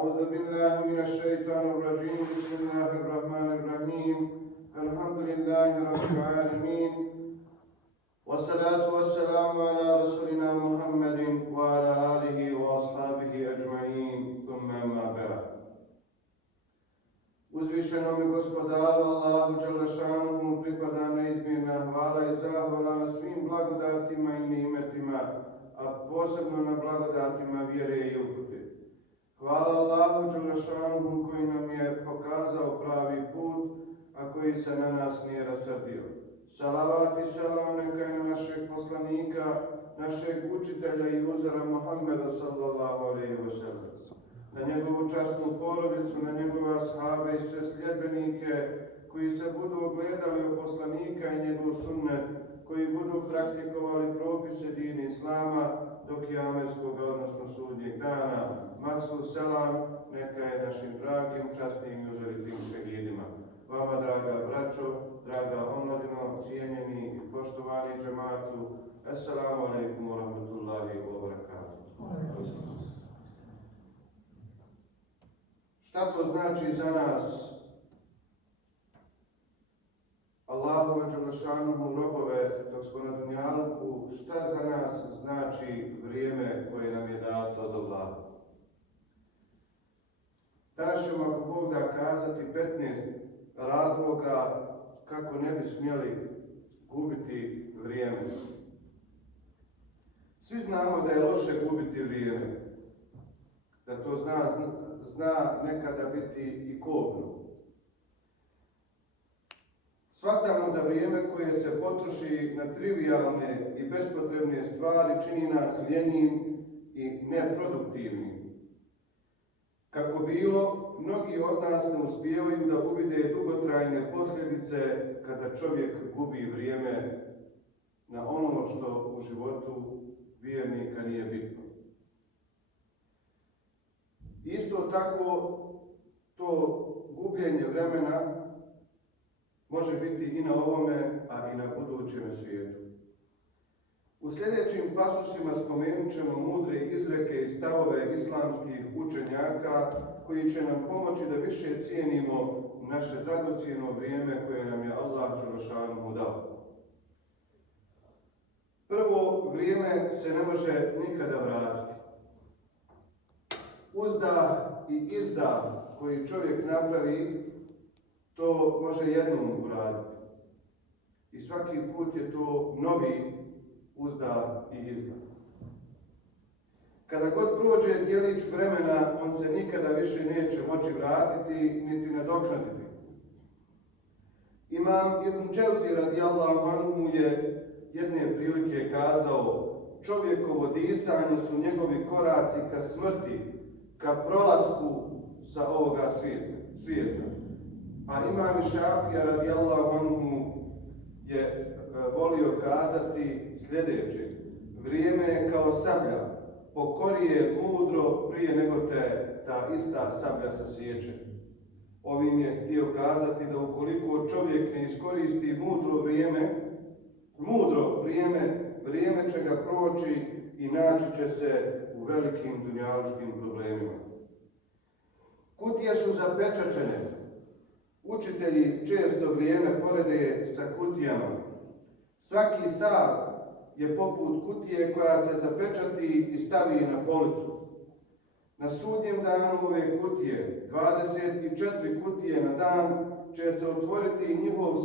أعوذ بالله من الشيطان الرجيم بسم الله الرحمن الرحيم الحمد لله رب العالمين والصلاة والسلام على رسولنا محمد وعلى آله وأصحابه أجمعين ثم ما بعد. Uzvišenom je gospodaru Allahu Đelešanuhu pripada neizmjerna hvala i zahvala na svim blagodatima i nimetima, a posebno na blagodatima vjere i upute. Hvala Allahu Đelešanuhu koji nam je pokazao pravi put, a koji se na nas nije rasrdio. Salavat i selam neka je na našeg poslanika, našeg učitelja i uzora Muhammeda sallallahu alejhi ve sellem, na njegovu časnu porodicu, na njegove ashabe i sve sljedbenike koji se budu ogledali od poslanika i njegov sunnet, koji budu praktikovali propise dini Islama do kijametskog, odnosno sudnjeg dana. Maksul selam neka je našim dragim, časnim i uzoritim šehidima. Vama, draga braćo, draga omladino, cijenjeni i poštovani džematu, assalamu alaikum wa rahmatullahi wa barakatuh. Šta to znači za nas, Allahove Đelešanuhu robove, dok smo na dunjaluku, šta za nas znači vrijeme koje nam je dato od Allaha? Danas ćemo, ako Bog da, kazati 15 razloga kako ne bi smjeli gubiti vrijeme. Svi znamo da je loše gubiti vrijeme, da to zna nekada biti i kobno. Shvatamo da vrijeme koje se potroši na trivijalne i bespotrebne stvari čini nas ljenijim i neproduktivnim. Kako bilo, mnogi od nas ne uspijevaju da uvide dugotrajne posljedice kada čovjek gubi vrijeme na ono što u životu vjernika nije bitno. Isto tako, to gubljenje vremena može biti i na ovome, a i na budućem svijetu. U sljedećim pasusima spomenut ćemo mudre izreke i stavove islamskih učenjaka koji će nam pomoći da više cijenimo naše dragocjeno vrijeme koje nam je Allah Đelešanuhu dao. Prvo, vrijeme se ne može nikada vratiti. Uzdah i izdah koji čovjek napravi, to može jednom uraditi. I svaki put je to novi uzdah i izdah. Kada god prođe djelić vremena, on se nikada više neće moći vratiti niti nadoknaditi. Imam Ibn Dževzi radijallahu anhu je jedne prilike kazao: čovjekovo disanje su njegovi koraci ka smrti, ka prolasku sa ovoga svijeta. A Imam Šafija radijallahu anhu je volio kazati sljedeće: vrijeme je kao sablja, pokori je mudro prije nego te ta ista sablja sasječe. Ovim je htio kazati da ukoliko čovjek ne iskoristi mudro vrijeme će ga proći i naći će se u velikim dunjalučkim problemima. Kutije su zapečačene. Učitelji često vrijeme porede sa kutijama. Svaki sat je poput kutije koja se zapečati i stavi na policu. Na sudnjem danu ove kutije, 24 kutije na dan, će se otvoriti i njihov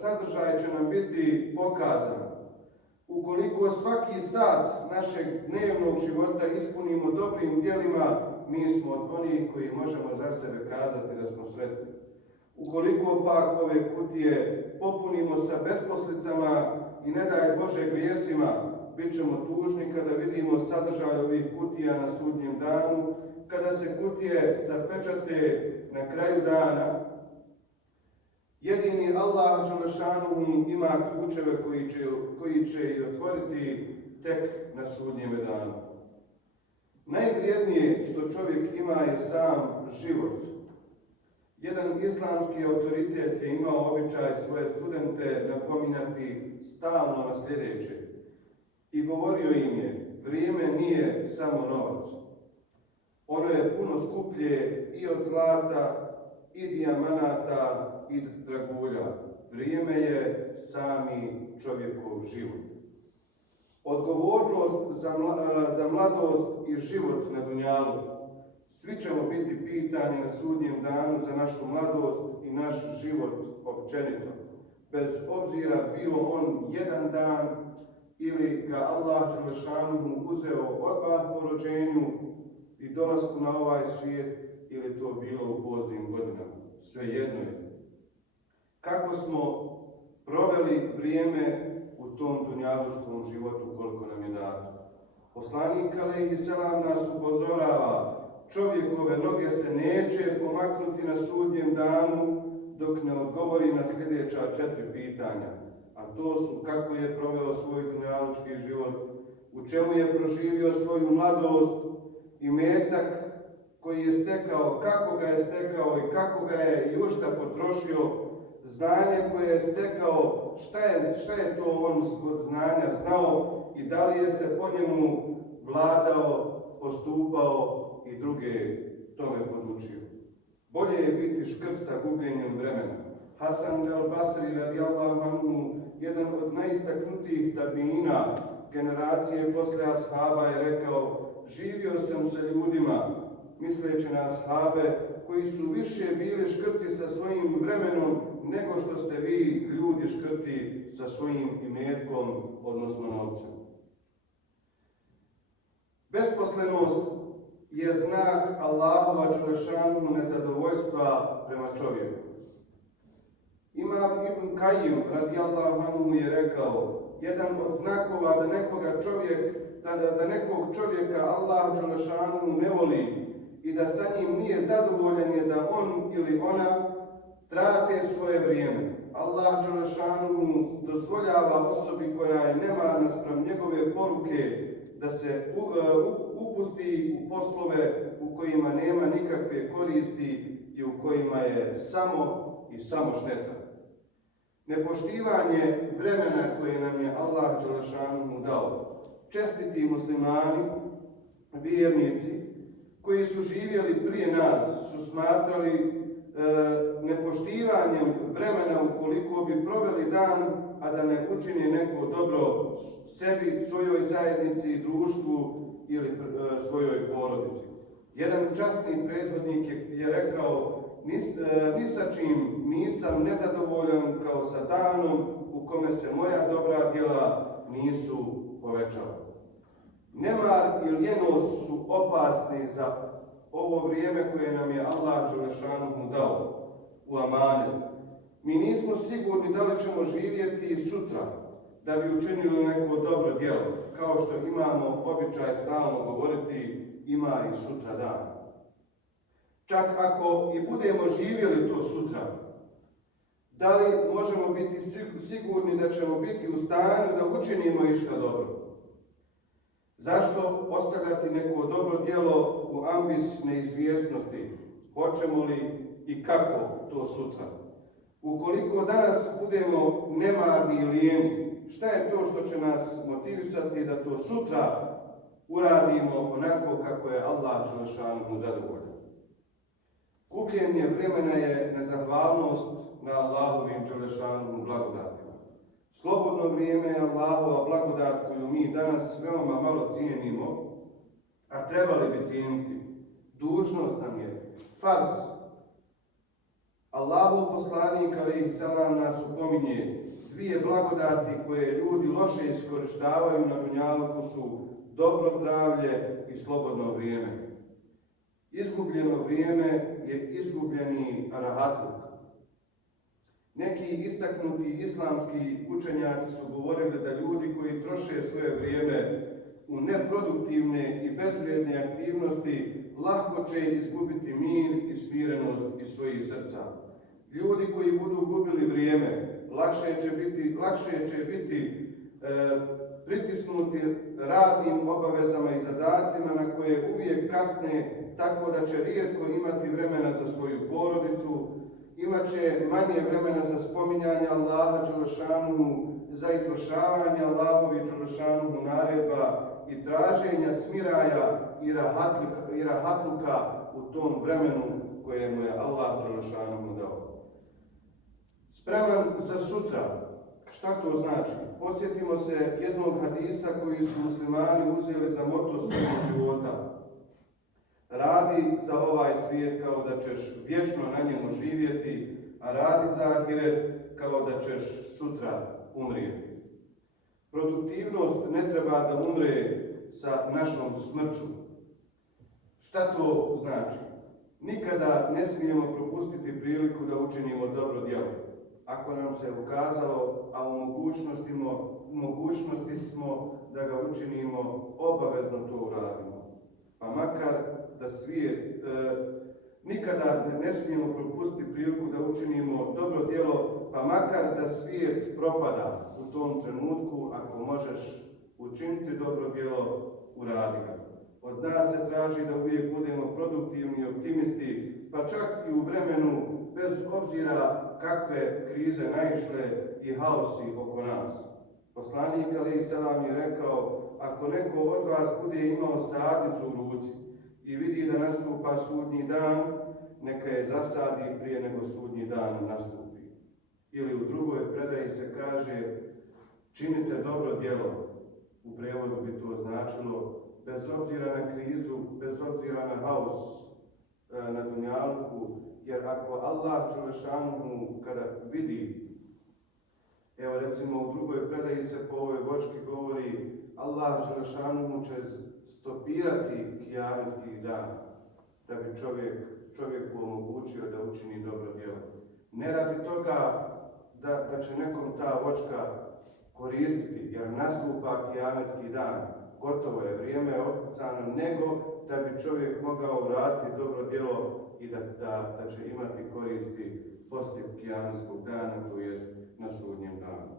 sadržaj će nam biti pokazan. Ukoliko svaki sat našeg dnevnog života ispunimo dobrim djelima, mi smo od onih koji možemo za sebe kazati da smo sretni. Ukoliko pak ove kutije popunimo sa besposlicama i ne daj Bože grijesima, bit ćemo tužni kada vidimo sadržaj ovih kutija na sudnjem danu, kada se kutije zapečate na kraju dana. Jedini Allah Đelešanuhu ima ključeve koji će ih otvoriti tek na sudnjem danu. Najvrijednije što čovjek ima je sam život. Jedan islamski autoritet je imao običaj svoje studente napominjati stalno na sljedeće. I govorio im je: vrijeme nije samo novac. Ono je puno skuplje i od zlata, i dijamanata, i dragulja. Vrijeme je sami čovjekov život. Odgovornost za mladost i život na dunjalu. Svi ćemo biti pitani na sudnjem danu za našu mladost i naš život općenito. Bez obzira bio on jedan dan ili ga Allah dželešanuhu uzeo odmah po rođenju i dolasku na ovaj svijet, ili to bilo u poznim godinama. Svejedno je. Kako smo proveli vrijeme u tom dunjaluškom životu koliko nam je dato. Poslanik alejhi selam nas upozorava, čovjekove noge se neće pomaknuti na sudnjem danu dok ne odgovori na sljedeća 4 pitanja. A to su kako je proveo svoj dunjaluški život, u čemu je proživio svoju mladost, imetak koji je stekao, kako ga je stekao i kako ga je i u šta potrošio, znanje koje je stekao, šta je to on od znanja znao i da li je se po njemu vladao, postupao i druge tome podučio. Bolje je biti škrt sa gubljenjem vremena. Hasan al-Basri radijallahu anhu, jedan od najistaknutijih tabina generacije poslije ashaba, je rekao: živio sam sa ljudima, misleći na ashabe, koji su više bili škrti sa svojim vremenom nego što ste vi ljudi škrti sa svojim imetkom, odnosno novcem. Besposlenost je znak Allahova dželešanuhu nezadovoljstva prema čovjeku. Imam Ibn Kajim radijallahu anhu je rekao: jedan od znakova da nekog čovjeka Allah dželešanuhu ne voli i da sa njim nije zadovoljan je da on ili ona trate svoje vrijeme. Allah dželešanuhu dozvoljava osobi koja je nemarna spram njegove poruke da se upusti u poslove u kojima nema nikakve koristi i u kojima je samo i samo šteta. Nepoštivanje vremena koje nam je Allah dželešanuhu dao. Čestiti muslimani, vjernici, koji su živjeli prije nas, su smatrali nepoštivanjem vremena ukoliko bi proveli dan, a da ne učini neko dobro sebi, svojoj zajednici i društvu ili svojoj porodici. Jedan časni prethodnik je rekao: ni sa čim nisam nezadovoljan kao sa danom u kome se moja dobra djela nisu povećala. Nemar i lijenost su opasni za ovo vrijeme koje nam je Allah dželešanuhu dao u amanet. Mi nismo sigurni da li ćemo živjeti sutra da bi učinili neko dobro djelo, kao što imamo običaj stalno govoriti, ima i sutra dan. Čak ako i budemo živjeli to sutra, da li možemo biti sigurni da ćemo biti u stanju da učinimo išta dobro? Zašto ostavljati neko dobro djelo u ambis neizvjesnosti? Hoćemo li i kako to sutra? Ukoliko danas budemo nemarni i lijeni, šta je to što će nas motivisati da to sutra uradimo onako kako je Allah dželešanuhu zadovoljan? Gubljenje vremena je nezahvalnost na Allahovim dželešanuhu blagodatima. Slobodno vrijeme je Allahova blagodat koju mi danas veoma malo cijenimo, a trebali bi cijeniti. Dužnost nam je, farz. Allahov poslanik alejhi selam nas upominje: dvije blagodati koje ljudi loše iskorištavaju na dunjaluku su dobro zdravlje i slobodno vrijeme. Izgubljeno vrijeme je izgubljeni rahatluk. Neki istaknuti islamski učenjaci su govorili da ljudi koji troše svoje vrijeme u neproduktivne i bezvrijedne aktivnosti lako će izgubiti mir i smirenost iz svojih srca. Ljudi koji budu gubili vrijeme lakše će biti pritisnuti radnim obavezama i zadacima na koje uvijek kasne, tako da će rijetko imati vremena za svoju porodicu, imat će manje vremena za spominjanje Allaha dželešanuhu, za izvršavanje Allahovih dželešanuhu naredba i traženja smiraja i rahatluka u tom vremenu koje mu je Allah dželešanu dao. Spreman za sutra. Šta to znači? Posjetimo se jednog hadisa koji su muslimani uzeli za moto svog života. Radi za ovaj svijet kao da ćeš vječno na njemu živjeti, a radi za ahiret kao da ćeš sutra umrijeti. Produktivnost ne treba da umre sa našom smrću. Šta to znači? Nikada ne smijemo propustiti priliku da učinimo dobro djelo. Ako nam se ukazalo, a u mogućnosti smo da ga učinimo, obavezno to uradimo. Pa makar da nikada ne smijemo propustiti priliku da učinimo dobro djelo, pa makar da svijet propada u tom trenutku, ako možeš učiniti dobro djelo, uradi ga. Od nas se traži da uvijek budemo produktivni i optimisti, pa čak i u vremenu, bez obzira kakve krize naišle i haosi oko nas. Poslanik alejhi selam je rekao, ako neko od vas bude imao sadnicu u ruci i vidi da nastupa sudnji dan, neka je zasadi prije nego sudnji dan nastupi. Ili u drugoj predaji se kaže, činite dobro djelo. U prijevodu bi to značilo, bez obzira na krizu, bez obzira na haos na dunjaluku, jer ako Allah dželešanu kada vidi, evo recimo u drugoj predaji se po ovoj vočki govori, Allah dželešanu će stopirati kijametski dan, da bi čovjeku omogućio da učini dobro djelo. Ne radi toga da će nekom ta vočka koristiti, jer nastupa kijametski dan, gotovo je, vrijeme je otkucano, nego da bi čovjek mogao uraditi dobro djelo i da će imati koristi poslije kijametskog dana, to jest na sudnjem danu.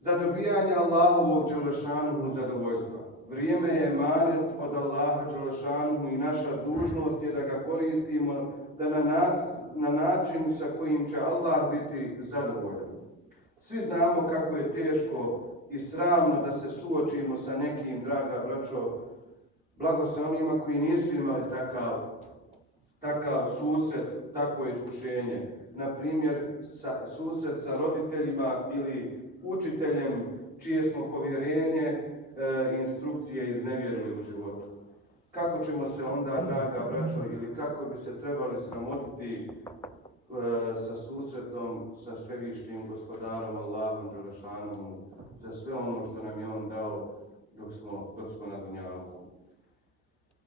Za dobijanje Allahovog dželešanu zadovoljstva. Vrijeme je emanet od Allaha dželešanu i naša dužnost je da ga koristimo na način sa kojim će Allah biti zadovoljan. Svi znamo kako je teško i sramno da se suočimo sa nekim, draga braćo, blago se onima koji nisu imali takav susret, takvo iskušenje. Na primjer, susret sa roditeljima ili učiteljem čije smo povjerenje i instrukcije iznevjerili u životu. Kako ćemo se onda, draga braćo, ili kako bi se trebali sramotiti sa susretom sa svevišnjim gospodarom Allahom dželešanom za sve ono što nam je on dao dok smo na dunjalu.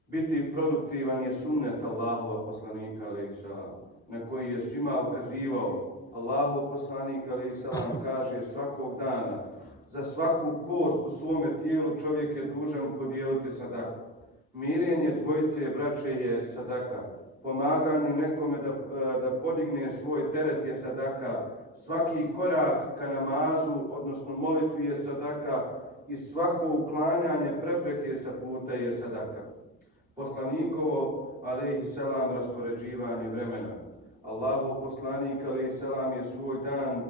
Biti produktivan je sunnet Allahova poslanika alejhi selam, na koji je svima ukazivao. Allahov poslanik alejhi selam kaže svakog dana, za svaku kost u svome tijelu čovjek je dužan podijeliti sadaku. Mirenje dvojice braće je sadaka. Pomaganje nekome da podigne svoj teret je sadaka. Svaki korak ka namazu, odnosno molitvi je sadaka i svako uklanjanje prepreke sa puta je sadaka. Poslanikovo, alejhi selam, raspoređivanje vremena. Allahov poslanik, alejhi selam, je svoj dan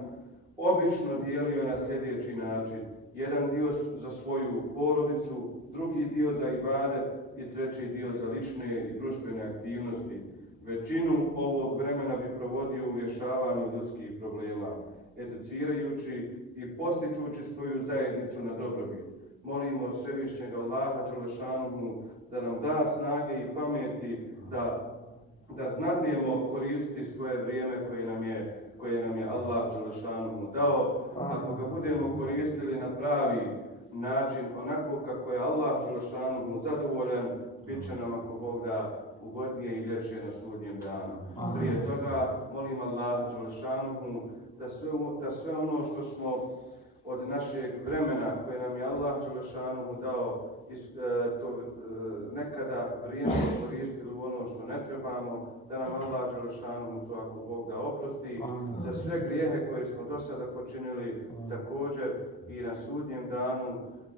obično dijelio na sljedeći način. Jedan dio za svoju porodicu, drugi dio za ibadet i treći dio za lične i društvene aktivnosti. Većinu ovog vremena bi provodio u rješavanju ljudskih problema, educirajući i postičući svoju zajednicu na dobrobit. Molimo svevišnjeg Allaha dželešanu da nam da snage i pameti da znadnemo koristiti svoje vrijeme koje nam je Allah dželešanu dao. Ako ga budemo koristili na pravi način, onako kako je Allah dželešanu zadovoljan, bit će nam, ako Bog da, ugodnije i ljepše na sudnjem danu. Prije toga molim Allah dželešanu da sve ono što smo od našeg vremena koje nam je Allah dželešanu dao, nekada vrijeme iskoristili u ono što ne trebamo, da nam Allah dželešanu to, ako Bog da, oprosti. Za sve grijehe koje smo do sada počinili, također i na sudnjem danu,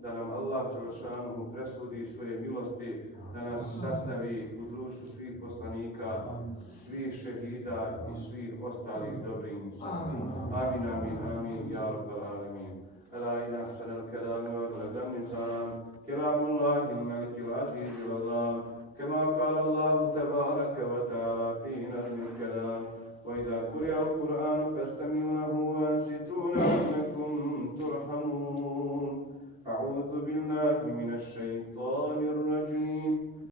da nam Allah dželešanu presudi svoje milosti, da nas sastavi u društvu svih poslanika, svih šehida i svih ostalih dobrih muslimana. Amin, amin, amin, ja rabbal alamin. Ala ina sanal kalami wa al-nizam. كلام الله الملك العزيز العظام، كما قال الله تبارك وتعالى في نظم الكلام: وإذا قرئ القرآن فاستمعوا له وأنصتوا لعلكم ترحمون. أعوذ بالله من الشيطان